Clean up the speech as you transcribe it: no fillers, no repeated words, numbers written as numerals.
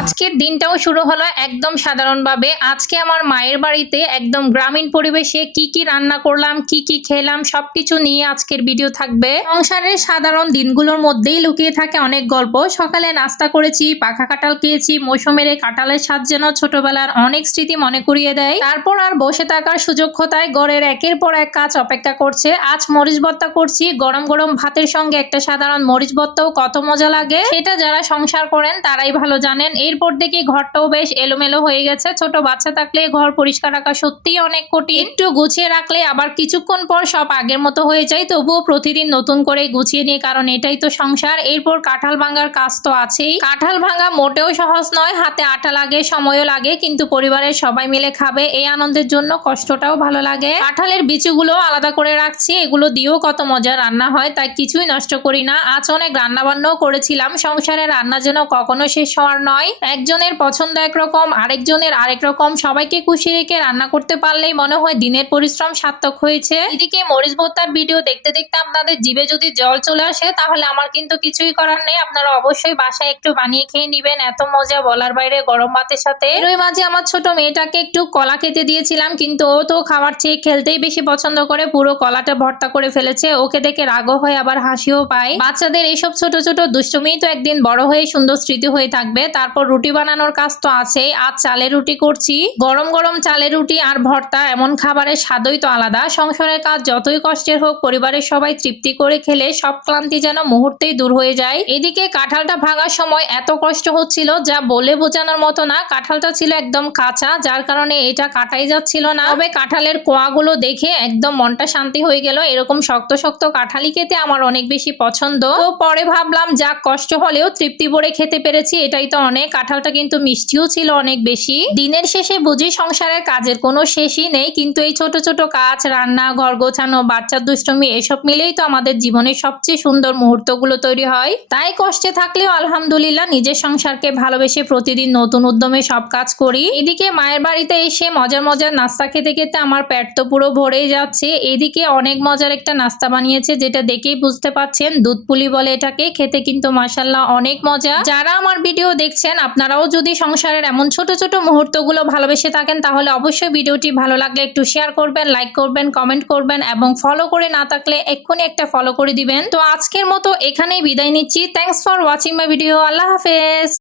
আজকের দিনটাও শুরু হলো একদম সাধারণভাবে। আজকে আমার মায়ের বাড়িতে একদম গ্রামীণ পরিবেশে কি কি রান্না করলাম, কি কি খেলাম সবকিছু নিয়ে আজকের ভিডিও থাকবে। সংসারের সাধারণ দিনগুলোর মধ্যেই লুকিয়ে থাকে অনেক গল্প। সকালে নাস্তা করেছি, পাখা কাঁঠাল খেয়েছি, মৌসুমের এই কাঁঠালের স্বাদ যেন ছোটবেলার অনেক স্মৃতি মনে করিয়ে দেয়। তারপর আর বসে থাকার সুযোগ খোতায় ঘরের একের পর এক কাজ অপেক্ষা করছে। আজ মরিচ ভর্তা করছি, গরম গরম ভাতের সঙ্গে একটা সাধারণ মরিচ ভর্তাও কত মজা লাগে সেটা যারা সংসার করেন তারাই ভালো জানেন। এরপর দেখি ঘরটাও বেশ এলোমেলো হয়ে গেছে। ছোট বাচ্চা থাকলে ঘর পরিষ্কার রাখা সত্যিই অনেক কঠিন। একটু গুছিয়ে রাখলে আবার কিছুক্ষণ পর সব আগের মতো হয়ে যায়, তবুও প্রতিদিন নতুন করে গুছিয়ে নিই, কারণ এটাই তো সংসার। এরপর কাঁঠাল ভাঙার কাজ তো আছেই। কাঁঠাল ভাঙা মোটেও সহজ নয়, হাতে আটা লাগে, সময়ও লাগে, কিন্তু পরিবারের সবাই মিলে খাবে এই আনন্দের জন্য কষ্টটাও ভালো লাগে। কাঁঠালের বিচুগুলো আলাদা করে রাখছি, এগুলো দিয়েও কত মজা রান্না হয়, তাই কিছুই নষ্ট করি না। আজ অনেক রান্না বান্নাও করেছিলাম। সংসারে রান্না যেন কখনো শেষ হওয়ার নয়। একজনের পছন্দ একরকম, আরেকজনের আরেক রকম। সবাইকে খুশি রেখে রান্না করতে পারলেই মনে হয় দিনের পরিশ্রম সার্থক হয়েছে। এদিকে মরিচ ভর্তার ভিডিও দেখতে দেখতে আপনাদের জিভে যদি জল চলে আসে তাহলে আমার কিন্তু কিছুই করার নেই। আপনারা অবশ্যই বাসায় একটু বানিয়ে খেয়ে নিবেন, এত মজা বলার বাইরে গরম ভাতের সাথে। এরই মাঝে আমার ছোট মেয়েটাকে একটু কলা খেতে দিয়েছিলাম, কিন্তু ও তো খাওয়ার চেয়ে খেলতেই বেশি পছন্দ করে। পুরো কলাটা ভর্তা করে ফেলেছে। ওকে দেখে রাগও হয় আবার হাসিও পায়। বাচ্চাদের এইসব ছোট ছোট দুষ্টুমি তো একদিন বড় হয়ে সুন্দর স্মৃতি হয়ে থাকবে। তারপর রুটি বানানোর কাজ তো আছেই। আজ চালের রুটি করছি। গরম গরম চালের রুটি আর ভর্তা, এমন খাবারের স্বাদই তো আলাদা। সংসারের কাজ যতই কষ্টের হোক, পরিবারের সবাই তৃপ্তি করে খেলে সব ক্লান্তি যেন মুহূর্তেই দূর হয়ে যায়। এদিকে কাঁঠালটা ভাঙার সময় এত কষ্ট হচ্ছিল যা বলে বোঝানোর মতো না। কাঁঠালটা ছিল একদম কাঁচা, যার কারণে এটা কাটাই যাচ্ছিল না। তবে কাঁঠালের কোয়াগুলো দেখে একদম মনটা শান্তি হয়ে গেল। এরকম শক্ত শক্ত কাঁঠালি খেতে আমার অনেক বেশি পছন্দ। তো পরে ভাবলাম যা কষ্ট হলেও তৃপ্তি ভরে খেতে পেরেছি, এটাই তো অনেক। কাঁঠালটা কিন্তু মিষ্টিও ছিল অনেক বেশি। দিনের শেষে বুঝি সংসারের কাজের কোনো শেষই নেই, কিন্তু এই ছোট ছোট কাজ, রান্না, ঘর গোছানো, বাচ্চার দুষ্টুমি, এসব মিলেই তো আমাদের জীবনের সবচেয়ে সুন্দর মুহূর্তগুলো তৈরি হয়। তাই কষ্টে থাকলেও আলহামদুলিল্লাহ নিজের সংসারকে ভালোবেসে প্রতিদিন নতুন উদ্যমে সব কাজ করি। এদিকে মায়ের বাড়িতে এসে মজার মজার নাস্তা খেতে খেতে আমার পেট তো পুরো ভরেই যাচ্ছে। এদিকে অনেক মজার একটা নাস্তা বানিয়েছে, যেটা দেখেই বুঝতে পারছেন, দুধ পুলি বলে এটাকে। খেতে কিন্তু মাশাআল্লাহ অনেক মজা। যারা আমার ভিডিও দেখছেন আপনারাও যদি সংসারের এমন ছোট ছোট মুহূর্তগুলো ভালোবেসে থাকেন তাহলে অবশ্যই ভিডিওটি ভালো লাগলে একটু শেয়ার করবেন, লাইক করবেন, কমেন্ট করবেন, এবং ফলো করে না থাকলে এক্ষুনি একটা ফলো করে দিবেন। তো আজকের মতো এখানেই বিদায় নিচ্ছি। Thanks for watching my video. আল্লাহ হাফেজ।